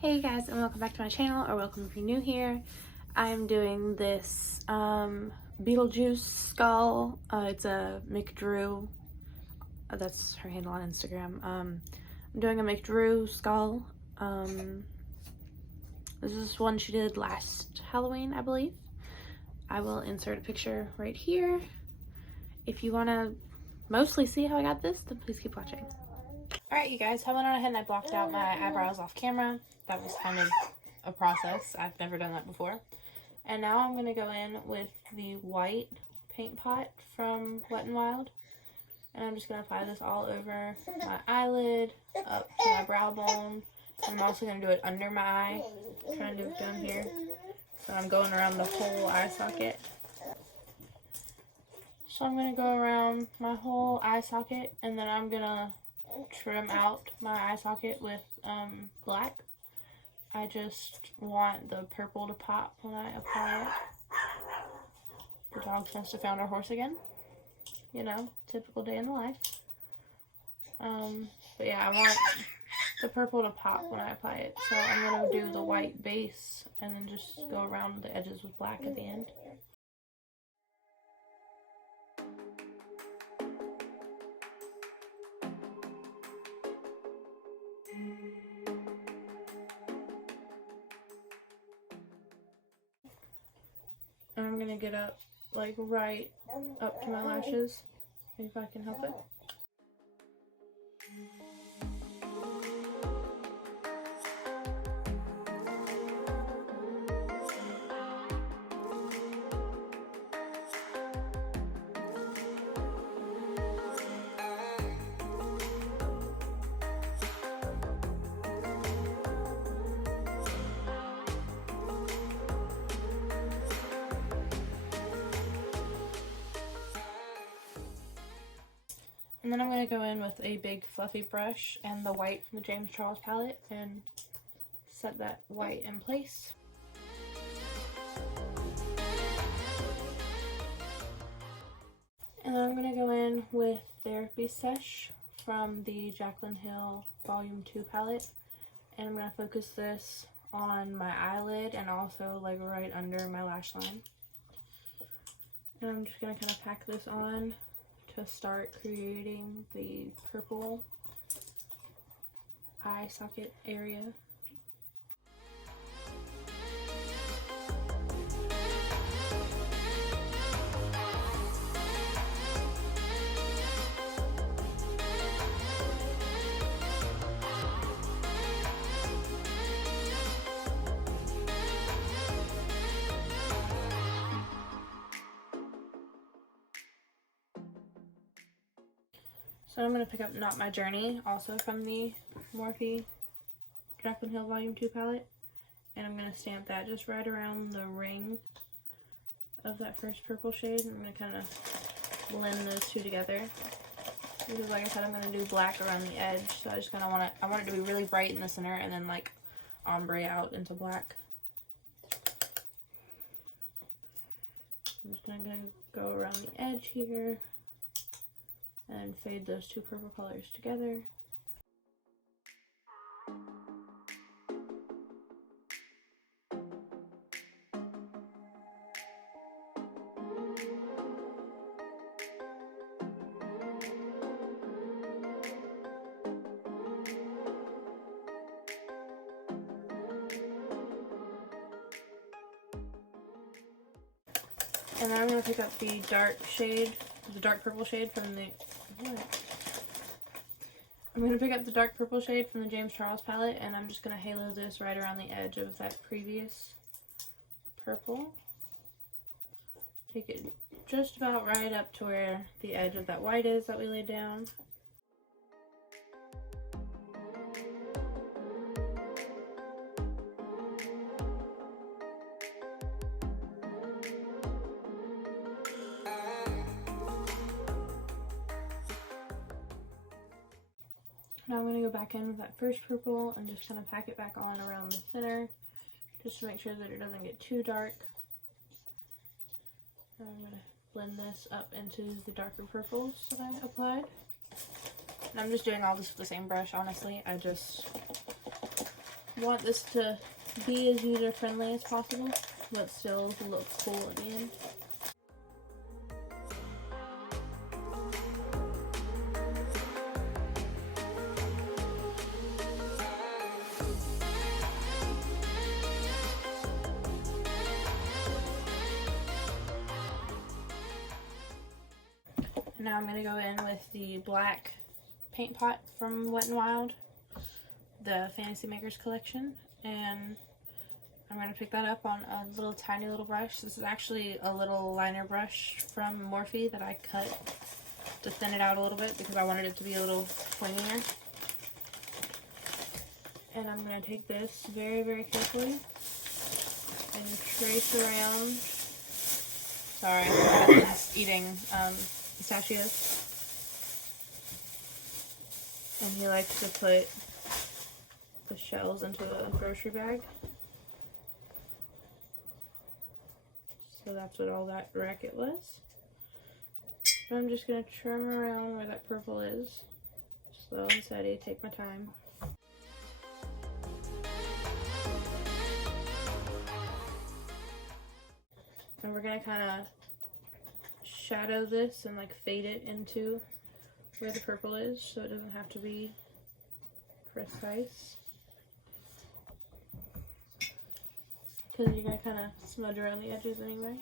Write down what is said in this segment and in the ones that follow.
Hey guys, and welcome back to my channel, or welcome if you're new here. I'm doing this Beetlejuice skull. It's a McDrew. That's her handle on Instagram. I'm doing a McDrew skull. This is one she did last Halloween, I believe. I will insert a picture right here. If you want to mostly see how I got this, then please keep watching. Alright, you guys, I went on ahead and I blocked out my eyebrows off camera. That was kind of a process. I've never done that before. And now I'm going to go in with the white paint pot from Wet n Wild. And I'm just going to apply this all over my eyelid, up to my brow bone. And I'm also going to do it under my eye. I'm trying to do it down here. So I'm going around the whole eye socket. So I'm going to go around my whole eye socket, and then I'm going to trim out my eye socket with black. I just want the purple to pop when I apply it. The dog must have found our horse again. You know, typical day in the life. But yeah, I want the purple to pop when I apply it. So I'm going to do the white base and then just go around the edges with black at the end. And I'm going to get up, like, right up to my lashes, if I can help it. And then I'm going to go in with a big fluffy brush and the white from the James Charles palette and set that white in place. And then I'm going to go in with Therapy Sesh from the Jaclyn Hill Volume 2 palette. And I'm going to focus this on my eyelid and also like right under my lash line. And I'm just going to kind of pack this on to start creating the purple eye socket area. So I'm going to pick up Not My Journey, also from the Morphe Jaclyn Hill Volume 2 palette. And I'm going to stamp that just right around the ring of that first purple shade. I'm going to kind of blend those two together. Because like I said, I'm going to do black around the edge. So I just kind of I want it to be really bright in the center and then like ombre out into black. I'm just going to go around the edge here and fade those two purple colors together. And then I'm going to pick up the dark purple shade from the I'm going to pick up the dark purple shade from the James Charles palette, and I'm just going to halo this right around the edge of that previous purple. Take it just about right up to where the edge of that white is that we laid down. Now I'm going to go back in with that first purple and just kind of pack it back on around the center, just to make sure that it doesn't get too dark. And I'm going to blend this up into the darker purples that I applied. And I'm just doing all this with the same brush, honestly. I just want this to be as user-friendly as possible, but still look cool at the end. Now I'm going to go in with the black paint pot from Wet n Wild, the Fantasy Makers collection, and I'm going to pick that up on a little tiny little brush. This is actually a little liner brush from Morphe that I cut to thin it out a little bit because I wanted it to be a little pointier. And I'm going to take this very, very carefully and trace around. Sorry, my husband's eating pistachios. And he likes to put the shells into a grocery bag. So that's what all that racket was. So I'm just going to trim around where that purple is. Slow and steady, take my time. And we're going to kind of shadow this and like fade it into where the purple is so it doesn't have to be precise. Because you're going to kind of smudge around the edges anyway.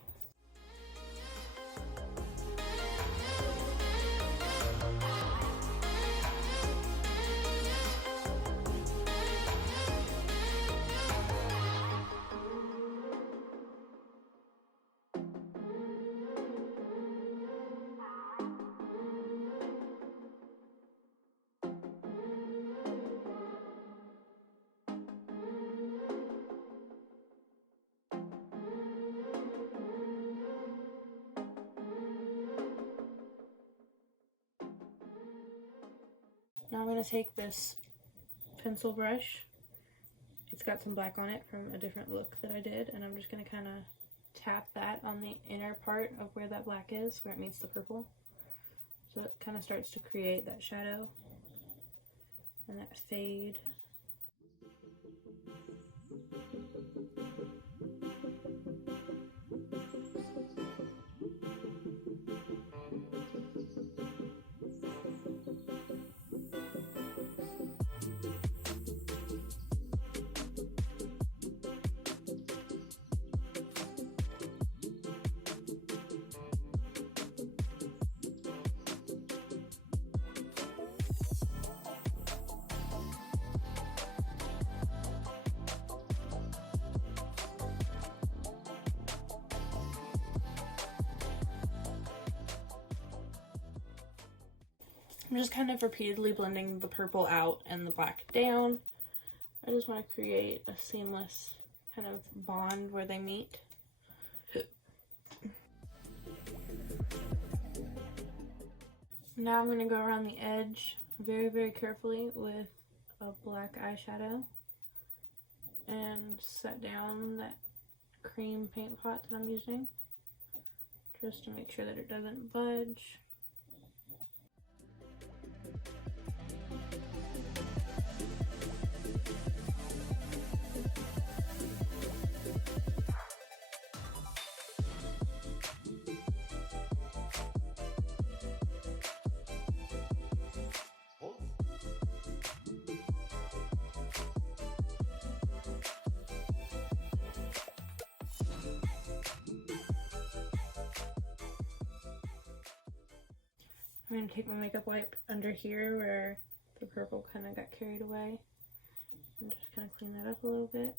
Now I'm going to take this pencil brush. It's got some black on it from a different look that I did, and I'm just going to kind of tap that on the inner part of where that black is, where it meets the purple. So it kind of starts to create that shadow and that fade. I'm just kind of repeatedly blending the purple out and the black down. I just want to create a seamless kind of bond where they meet. Now I'm going to go around the edge very, very carefully with a black eyeshadow and set down that cream paint pot that I'm using just to make sure that it doesn't budge. I'm going to take my makeup wipe under here where the purple kind of got carried away and just kind of clean that up a little bit.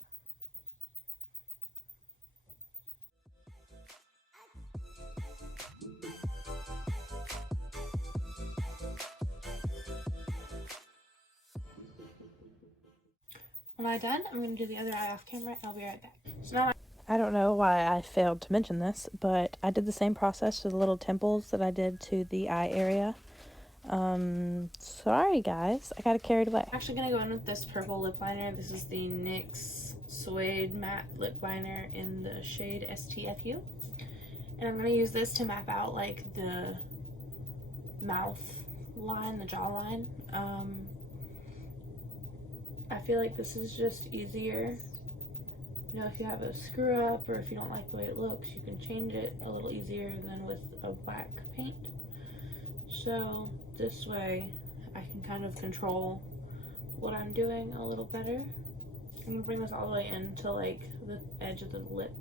When I'm done, I'm going to do the other eye off camera and I'll be right back. So now I don't know why I failed to mention this, but I did the same process to the little temples that I did to the eye area. Sorry guys, I got carried away. I'm actually going to go in with this purple lip liner. This is the NYX Suede Matte Lip Liner in the shade STFU. And I'm going to use this to map out like the mouth line, the jawline. I feel like this is just easier. You know, if you have a screw up or if you don't like the way it looks, you can change it a little easier than with a black paint. So this way I can kind of control what I'm doing a little better. I'm gonna bring this all the way into like the edge of the lip.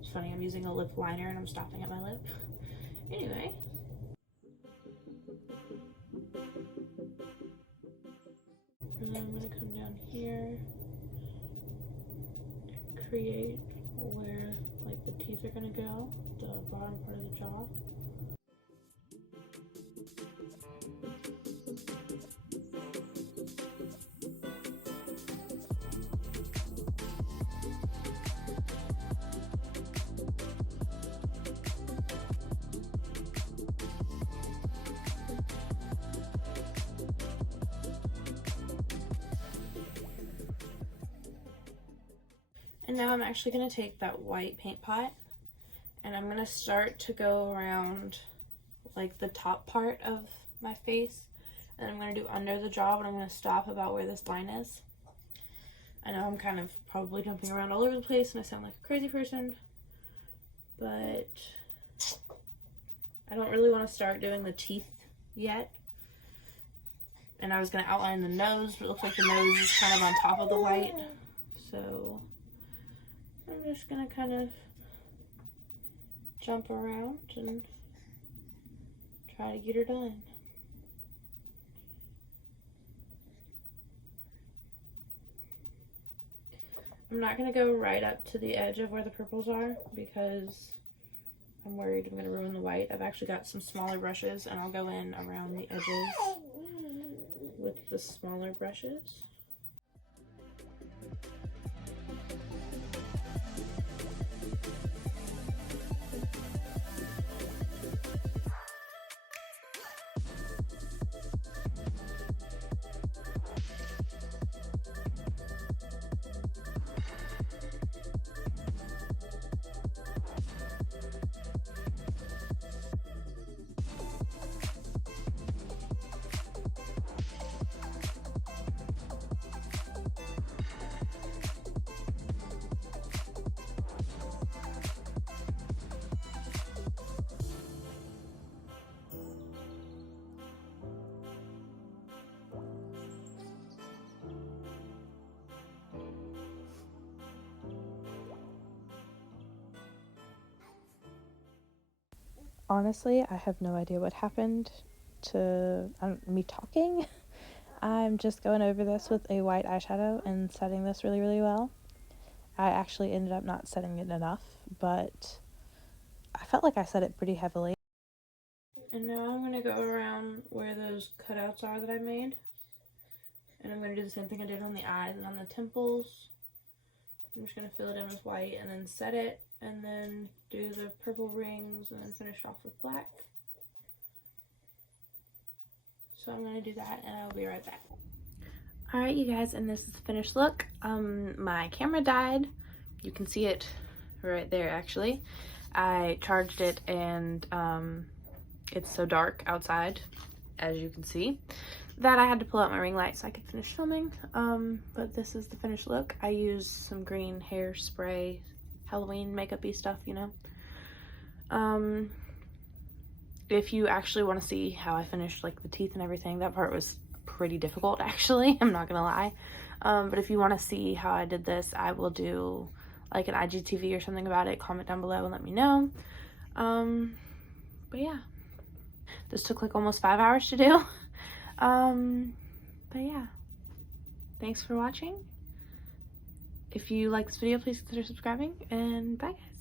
It's funny, I'm using a lip liner and I'm stopping at my lip. Anyway. And then I'm gonna come down here, create where like the teeth are gonna go, the bottom part of the jaw. And now I'm actually going to take that white paint pot and I'm going to start to go around like the top part of my face, and I'm going to do under the jaw, but I'm going to stop about where this line is. I know I'm kind of probably jumping around all over the place and I sound like a crazy person, but I don't really want to start doing the teeth yet. And I was going to outline the nose, but it looks like the nose is kind of on top of the white, so I'm just gonna kind of jump around and try to get her done. I'm not gonna go right up to the edge of where the purples are because I'm worried I'm gonna ruin the white. I've actually got some smaller brushes and I'll go in around the edges with the smaller brushes. Honestly, I have no idea what happened to me talking. I'm just going over this with a white eyeshadow and setting this really, really well. I actually ended up not setting it enough, but I felt like I set it pretty heavily. And now I'm going to go around where those cutouts are that I made. And I'm going to do the same thing I did on the eyes and on the temples. I'm just going to fill it in with white and then set it. And then do the purple rings and then finish off with black. So I'm going to do that and I'll be right back. Alright you guys, and this is the finished look. My camera died. You can see it right there actually. I charged it and it's so dark outside, as you can see, that I had to pull out my ring light so I could finish filming. But this is the finished look. I used some green hairspray, Halloween makeup-y stuff, you know. If you actually want to see how I finished like the teeth and everything, that part was pretty difficult actually, I'm not gonna lie. But if you want to see how I did this, I will do like an IGTV or something about it. Comment down below and let me know. But yeah, this took like almost 5 hours to do. But yeah, thanks for watching. If you like this video, please consider subscribing, and bye guys.